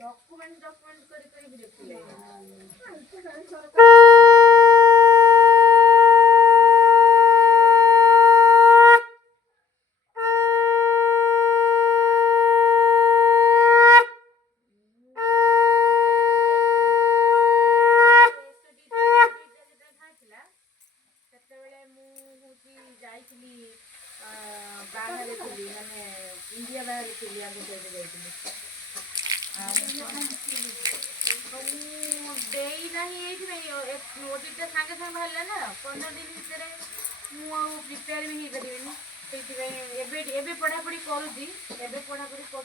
document कर बिरक्ति बाहर थी माने इंडिया बाहर थी आगे जाइए ओटीटा सागे सागे बाहर ना 15 दिन भितर मुझे प्रिपेयर भी हो पारे से पढ़ापढ़ी करुँगी पढ़ापढ़ी कर